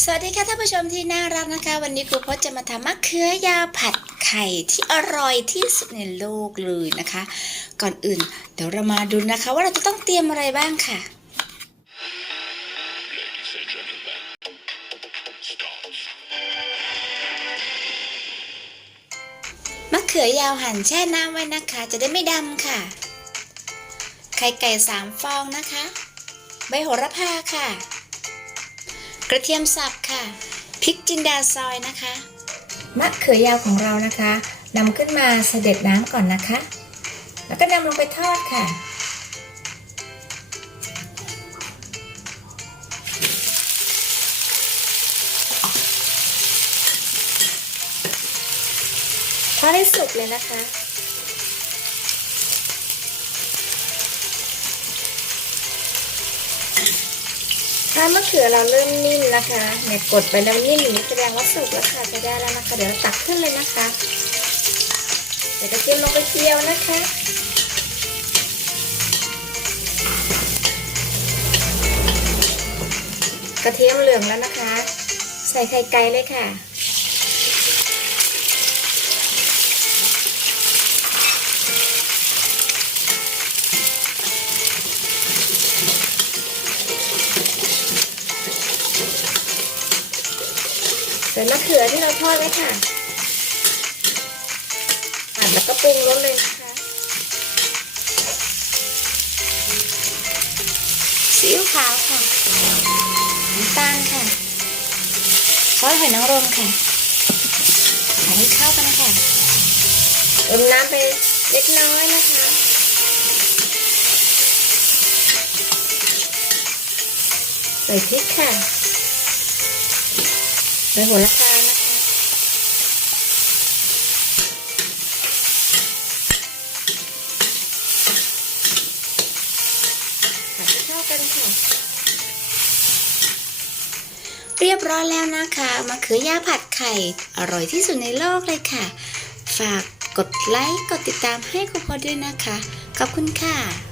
สวัสดีค่ะท่านผู้ชมที่น่ารักนะคะ วันนี้ครูพจน์จะมาทำมะเขือยาวผัดไข่ที่อร่อยที่สุดในโลกเลยนะคะ ก่อนอื่นเดี๋ยวเรามาดูนะคะ ว่าเราจะต้องเตรียมอะไรบ้างค่ะ มะเขือยาวหั่นแช่น้ำไว้นะคะ จะได้ไม่ดำค่ะ ไข่ไก่สามฟองนะคะ ใบโหระพาค่ะ กระเทียมสับค่ะพริกจินดาซอยนะคะมะเขือยาวของเรานะคะนำขึ้นมาเสด็จน้ำก่อนนะคะ แล้วก็นำลงไปทอดค่ะ ทอดให้สุกเลยนะคะ ถ้ามะเขือเราเริ่มนิ่มนะคะเนี่ยกดไปแล้วนิ่มอย่างนี้แสดงว่าสุกแล้วค่ะจะได้แล้วนะคะ เดี๋ยวเราตักขึ้นเลยนะคะเดี๋ยวกระเทียมลงไปเจียวนะคะกระเทียมเหลืองแล้วนะคะ ใส่ไข่ไก่เลยค่ะ ใส่มะเขือที่เราทอดไว้ค่ะอะแล้วก็ปรุงรสเลยนะคะซีอิ๊วขาวค่ะน้ำตาลค่ะซอสหอยนางรมค่ะใส่ให้เข้ากันค่ะเติมน้ำไปเล็กน้อยนะคะใส่พริกค่ะ ใบโหระพานะคะผัดให้เข้ากันค่ะ เรียบร้อยแล้วนะคะมะเขือยาผัดไข่ อร่อยที่สุดในโลกเลยค่ะ ฝากกดไลค์ กดติดตามให้ครูพอด้วยนะคะ ขอบคุณค่ะ